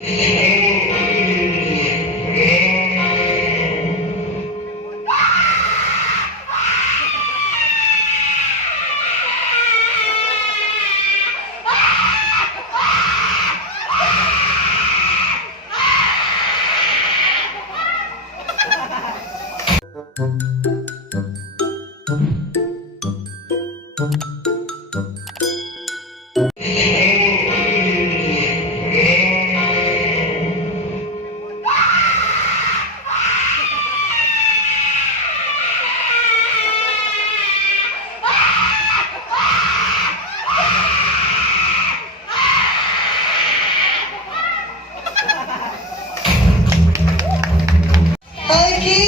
Okay,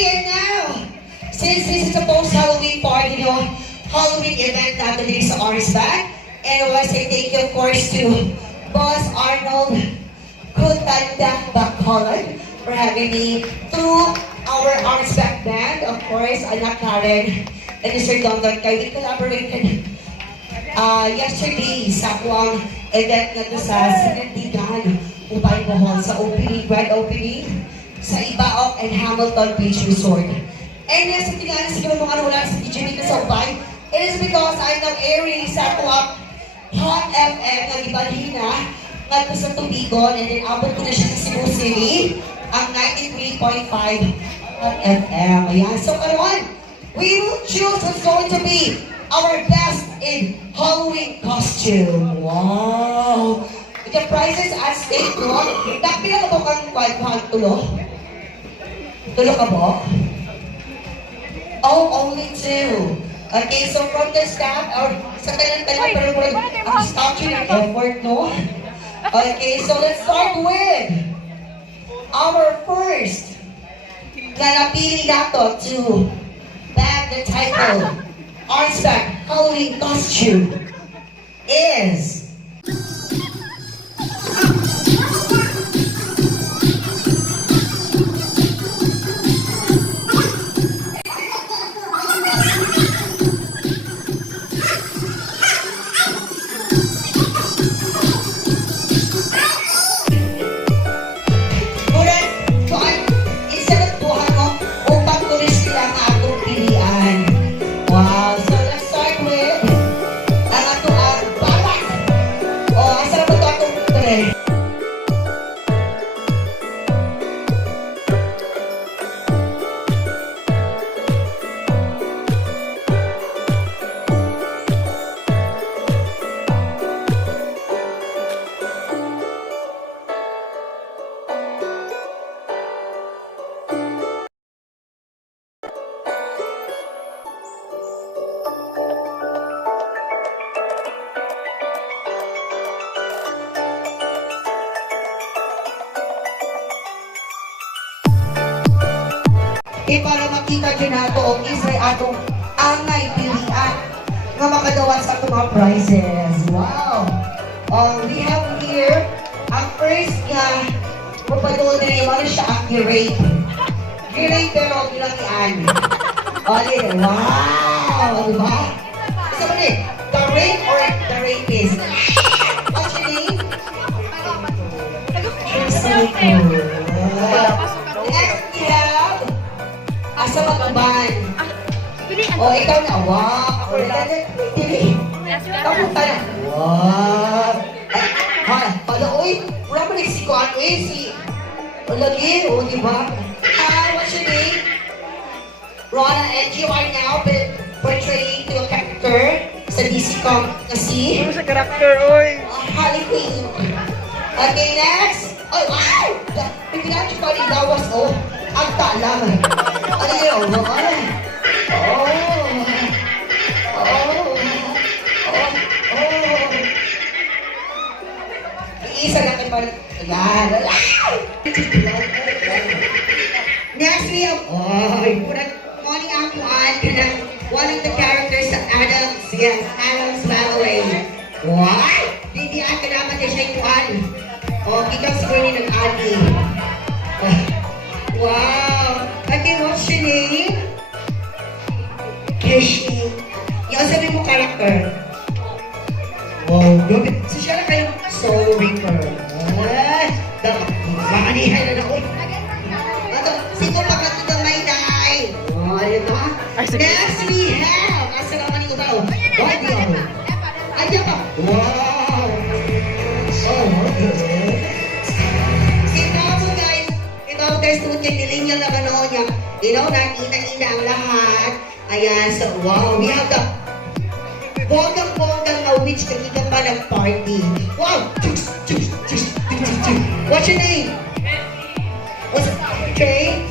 and now, since this is a post-Halloween party, Halloween event natin dito sa Arnsbac, and I want to say thank you, of course, to Boss Arnold Helen for having me through our Arnsbac band, of course, Anak Karen and Mr. Dondon Kay. We collaborated yesterday sa kuwang event na to sa Sinandigan, Ubay, Bohol, sa opening, grand opening sa Ibaok and Hamilton Beach Resort. And yes, sa tingnan siguro mga wala sa DJ Mika sa Ubay, it is because I'm now airing sa kuwang Hot FM na ibalhina ngadto sa Tubigon, and then abot ko na siya sa Cebu City, ang 93.5 Hot FM. Ayan. So karon, we will choose what's going to be our best in Halloween costume. Wow! The prizes at stake, no? Nakpila ka ba kang tulo? Tulo ka ba? Oh, only 2. Okay, so from the staff, or sa kanyang-kanyang, pero ang staff yun ang effort, no? Okay, so let's start with our first na napili nato to bag the title Arnsbac Halloween costume is para makita dyan nato o isay atong angay pilian nga makadawas sa itong mga prizes. Wow! We have here ang first nga magpatuloy na yung siya accurate. Accurate pero bilangian. Wow! Diba? So, the rape or the rapist? What's your name? Sino. Next, we have asa mag-uban. O, ikaw na. Wow! Pili. Kapunta na. Wow! Ha, pala, uy. Wala pa nagsikuan. Si... Lagi, o, diba? Hi, what's your name? Rona, and you are now portraying to a character sa DC Com kasi. Ano sa character, oy? Harley Quinn. Okay, next. Oh, wow! May pinatid pa rin dawas, oh. Ang talang. Ano yun? Iisa lang kayo pa rin. Ayan. Next we have, morning akuan, one of the characters sa Adams, yes, Adams Family. What? Hindi ka naman na siya ikuan. O, ikaw siguro ni nag-adi. Wow! Okay, what's your name? Kishi. Yung sabi mo character. Wow, grabe. So siya lang kayong soul reaper. Ani, Helen ako. Ato, sino pa katugamay day? Oh, ayun to ha. Next we have, asa naman yung tao? Body ako. Ayan pa. Wow. Oh, okay. Ito guys, tungkol kay millennial na ganoon niya. Nakita ang lahat. Ayan, so wow, we have the bonggang na witch na kita pa ng party. Wow! What's your name? What's it? Trey?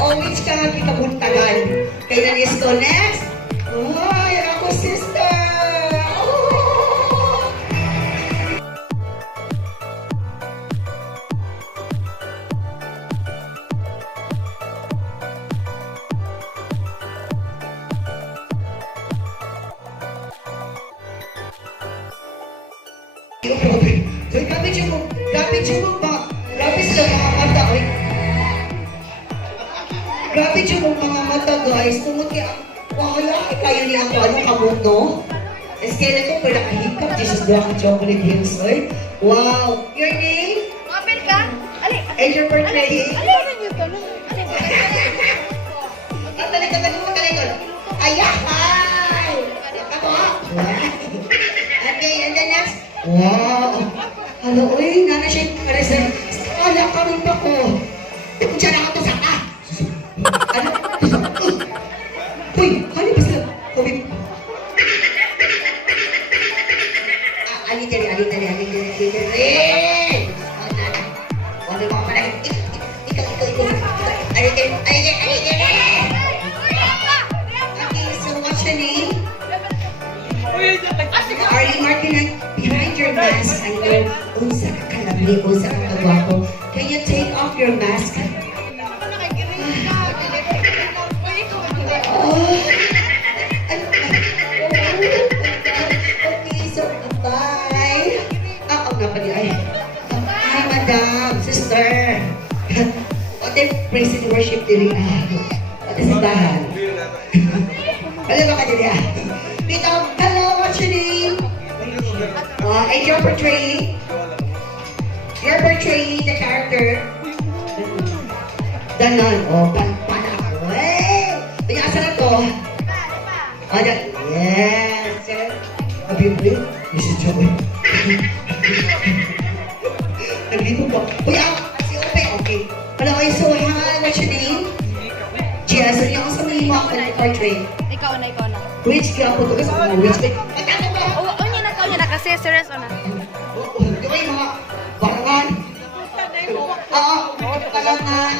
Oh, witch ka nga kita buntagan. Kaya nanis ko next. Oh, yan ako sister. Grabe yung mga mata guys, tungkol kaya, wala kayo niya ako, anong kamundo? Eskela ko, pala kahikap, Jesus Black Chocolate Hills, oy. Wow! Your name? Mabel ka? Ali! And your birthday? Ali! Ali! Yun ka? Ang talikod. Ayahay! Ako ha? Okay, and then next. Wow! Hala, uy, nana siya yung karesan. Kala ka rin ba ko? Kung siya na ako sa ka. Ano? Uy, ano ba sila? Uy. Alin dali. Ano ba pala? Ikaw. Alin. Okay, so what's your name? Are you marking behind your mask? I know, unsa ka kalabli, unsa ka kagwapo. Can you take off your mask? Okay, so bye. Hi, madam, sister. What if praise and worship diri? What is simbahan? Alam mo ka diri? Dito, hello, what's your name? And you're portraying the character. Danan, panako. Hey! Asa na to? Yes! Abibli? This is Joey. Naglito po. Uy, si Ope, okay. Hello, so hi, what's your name? Jess, ano yung sa mga mga portray? Ikaw na. Which kaya po ito? Kasi mga which kaya? Oo, niya na kasi serious o na. Yung kayo mga barangan. Oo, barangan.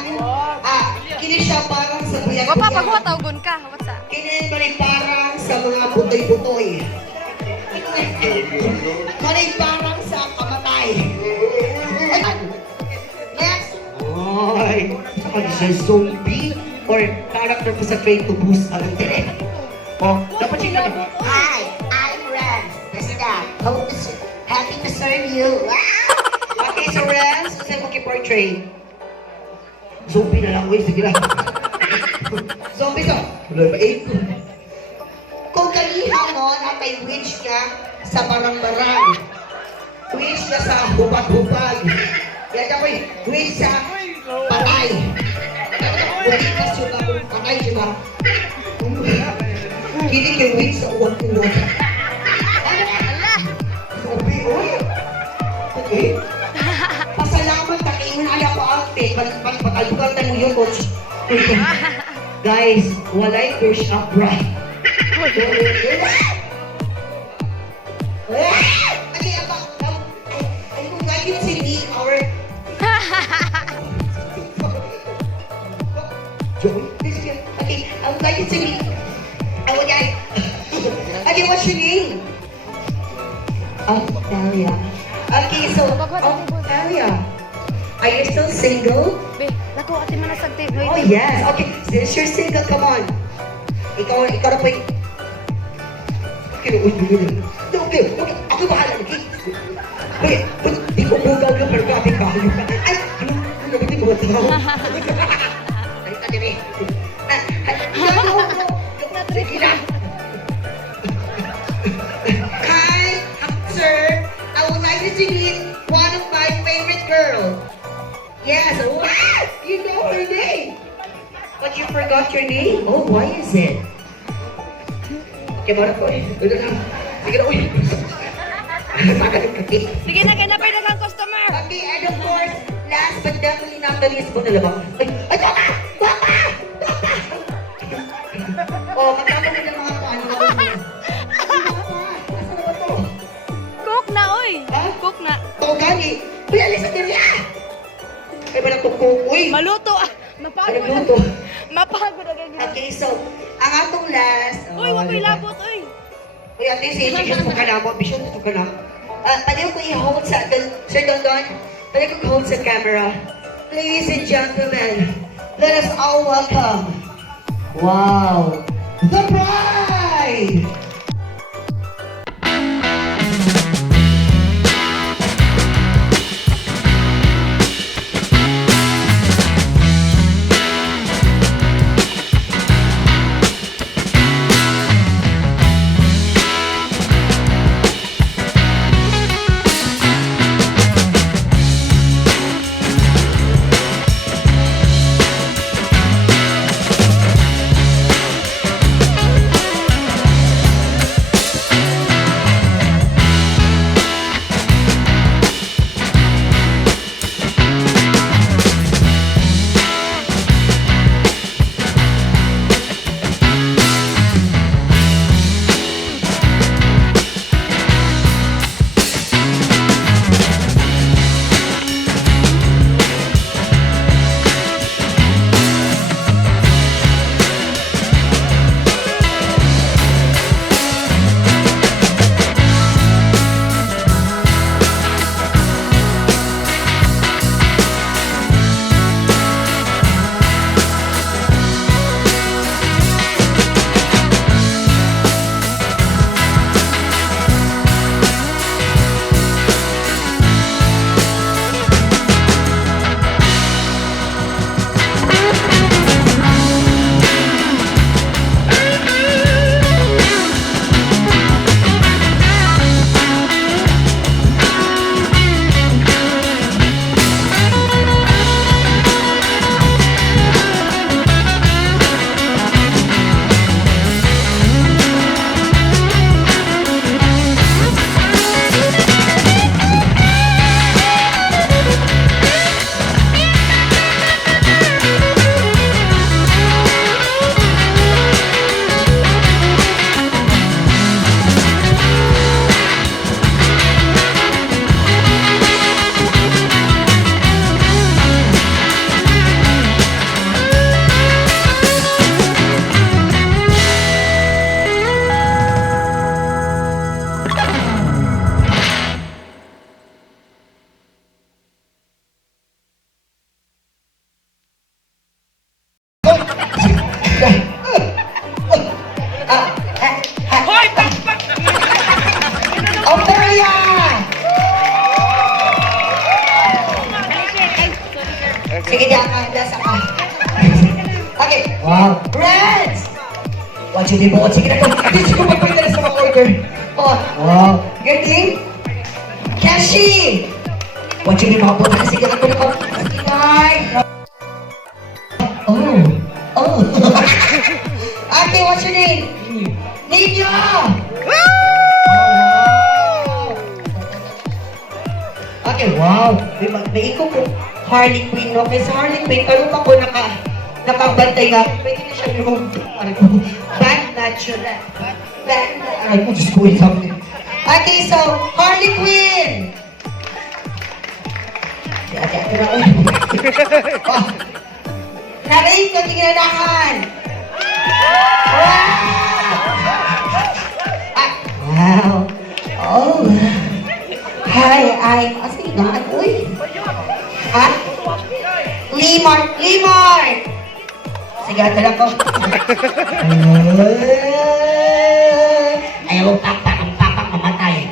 Kini siya parang sa buya. Wapa, pag-watawgon ka. What's up? Kini balik parang sa mga butoy-butoy. Balik parang sa kamatay. Next. Ay, saka siya zombie or character ko sa Train to Busan. Oh, dapat siya na. Hi, I'm Rance. Happy to serve you. Okay, so Rance, saan mo ki-portray? Zombie na lang, sige lang. Zombie to. Wala ba, kung kaniha mo, nakay witch ka sa barang-barang. Witch ka sa hubag-hubag. Yan ako witch sa patay. Witch ka sa patay, diba? Hindi kay witch sa uwag-uwag. Zombie, oy. Okay. Pasalamat na kayo na alam ko ate. Pag-albugan tayo yun, coach. Guys, walay push up right. I would like you to meet our... Okay, I would like you to meet... Okay, what's your name? Talia. Okay, so... Talia. Are you still single? Be, naku, ati manasagti. Oh, yes. Okay, since you're single, come on. Ikaw na po yung... Okay. Ako bahala. Okay, di ko bugaw yung pergati ka. Ay, ano ba di ko ito? Ay, tadi rin. Sige na. Hi, sir. I would like to to meet one of my favorite girls. Yes, what? You know her name. But you forgot your name? Oh, why is it? Kaya ko eh. Sige na, uy. Sige na, kinapay na lang customer. Okay, and of course, last but definitely not the least po na labang. Ay, Papa! Papa! Papa! Oh, magkakaroon ng mga paano na ko. Asa na ba to? Cook na, oy. Ha? Cook na. Ito, gani. Uy, alis na diri ah! Ay, ba nagtukong? Uy! Maluto ah. Ano Mapagod. luto? Mapagod agad gina. Okay, so, ang atong last... Uy, wag ko'y labot, uy. Uy, ate, si Chico, ito ka na mo. Bisyon, ito ka na. Pwede ko i-hold sa... Sir Don Don, pwede ko i-hold sa camera. Ladies and gentlemen, let us all welcome. Wow! The bride! Sige, diyan ka. Lasa ka. Okay. Wow. Reds! What you mo? Sige na ko. Sige ko magpapagdala sa mga order. Oh. Wow. Gertie? Kashi! What you mga puta? Sige na ko na ko. Oh. Oh. Ate, what's your name? Nino! Okay, wow. May iko po. Harley Quinn, no? Kaya sa Harley Quinn, parang ako nakabantay nga. Pwede na siya yung bad natural. Bad natural. Ay mo, Diyos ko, something. Okay, so, Harley Quinn! Ate na ko. Oh. Narin ko, tinginanahan! Wow! Oh! Hi, I'm... Sige na, uy! Ha? Limart! Limart! Sige, tala ko. Ayaw, ang pakpak, mamatay.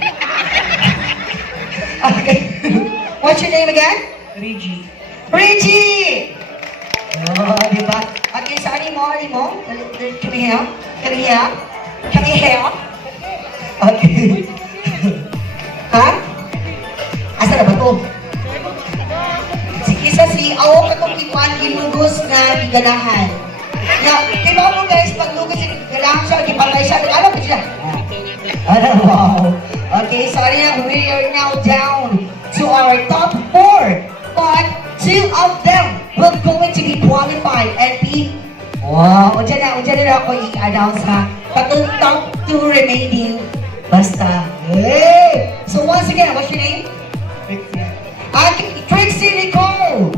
Okay. What's your name again? Reggie. Reggie! Oh, diba? Okay, so ano mo? Come here. Come here. Come here. Okay. Ha? Asa na ba to? Si isa si awo katong ikuan ginugos na giganahan. Ya, di ba mo guys, pag lugos giganahan siya, gipalay siya, ano ba siya? Wow. Okay, sorry na, we are now down to our top 4. But 2 of them will going to be qualified and be wow, undiyan na ako i-announce ha. Patong top 2 remaining. Basta. Hey! So once again, what's your name? Trixie Nicole!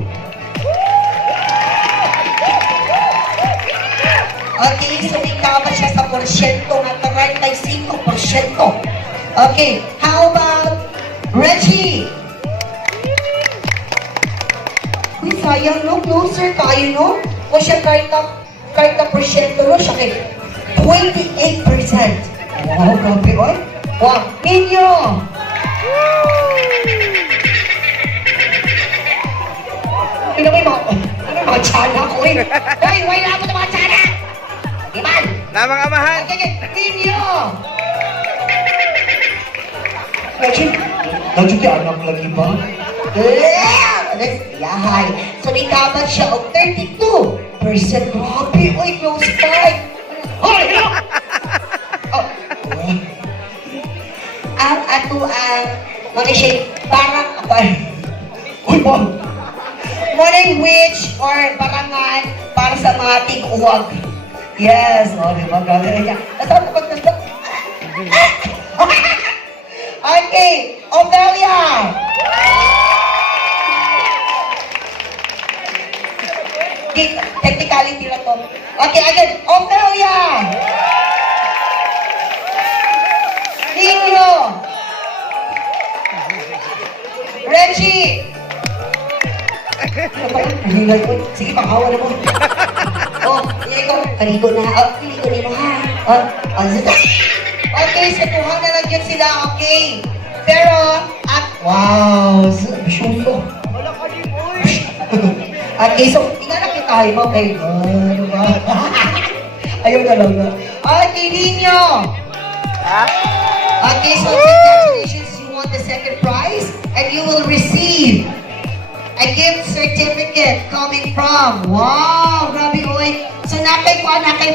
Okay, so may kama siya sa porsyento na 35%. Okay, how about Reggie? Uy, sayang no, closer tayo no? O siya kahit na porsyento no, siya kay 28%. Wow, grabe oy. Wow, Ninyo! Ano mga tsana ko eh? Hoy, wala mo na mga tsana! Iman! Namang amahan! Okay, Ninyo! Lagi ka anak lagi ba? Yahay. So, may kabat siya o 32%. Grabe, oy, close fight. Hoy, hello! Oh. Ang ato ang mga siya parang uy, bang! Morning witch or barangan para sa mga tig-uwag. Yes, o, di ba? Gagawin niya. Nasaan ko pag okay, Ophelia! Technicality na to. Okay, again, Ophelia! Nino! Reggie! Sige, pakawa na mo. Oh, ikaw, kaligo na. Oh, kaligo na mo ha. Okay, sa tuhan na lang yun sila, okay. Pero, wow, bisyong. Okay, so, tingnan na kita, okay. Ano ba? Ayaw na lang na. Okay, Nino. Okay, so congratulations, you won the second prize, and you will receive a gift certificate coming from, wow, grabe oy. So nakay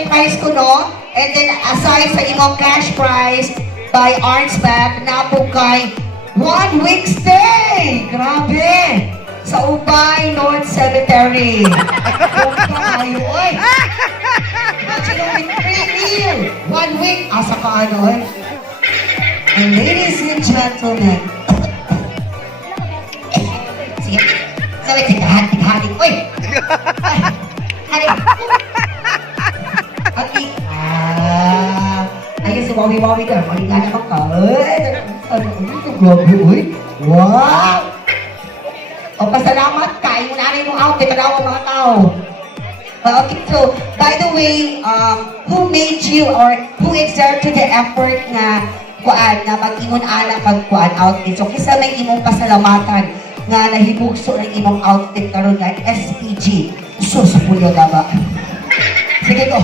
prize ko no, and then aside sa imong cash prize by Arnsbac, napo kay 1 week stay, grabe, sa Ubay North Cemetery. Kayo oy. Imagine with 3 meal, 1 week, asa ka ano oy. And ladies and gentlemen, sige. Sorry, tighahating. Uy! Haling! Okay. Ayun si Wawi ka. Maling nga naman ka. Ano ito? Grabe, uy! Wow! O, pasalamat ka. Yung nanay mong outfit. Tanawa mga tao. Okay, so, by the way, who made you or who exerted the effort na mag-ingon anak kang outfit? So, kisa may imong pasalamatan nga nahibugso ng imong outfit karon nga SPG. Sus, puyo na ba? Sige ko.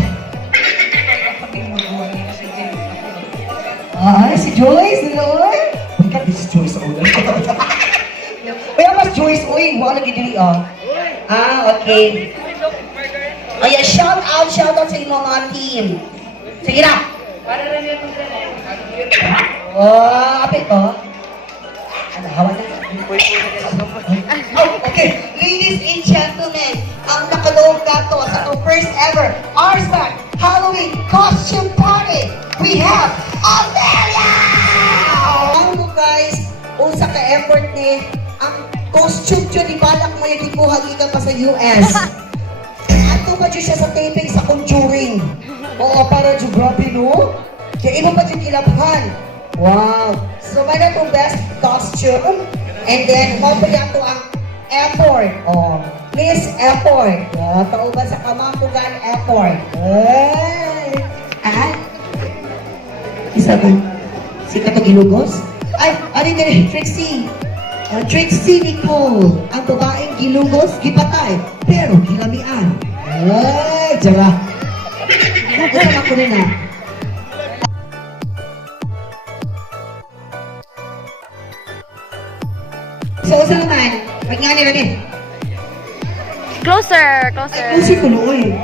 Si Joyce, hello? Ika, this is Joyce. Kaya mas Joyce, uy, wala gini okay. Ayan, shout out sa imong mga team. Sige na. Apit ko. Ano, hawa na. Okay, ladies and gentlemen, ang nakaloob nato sa itong first ever Arnsbac Halloween Costume Party, we have Ophelia! Ano guys, unsa ka effort ni ang costume dyan, ibalak mo yung ikuhagi ka pa sa US. Ato pa dyan siya sa taping sa Conjuring. Oo, para dyan, grabe no? Kaya iba pa dyan kilabhan. Wow! So, may na itong best costume. And then, mabuli ato ang effort. Oh, Miss Effort. Oh, kauban sa Kamampugan Effort. Isa ba? Si Katong Ilugos? Ay, ano din, Trixie. Trixie Nicole. Ang babaeng gilugos, gipatay. Pero gilamian. Ay, dyan. Ito na ko na. So, sa naman, pag nga nila din. Closer, Ay, closer. kung si Kulo, oy.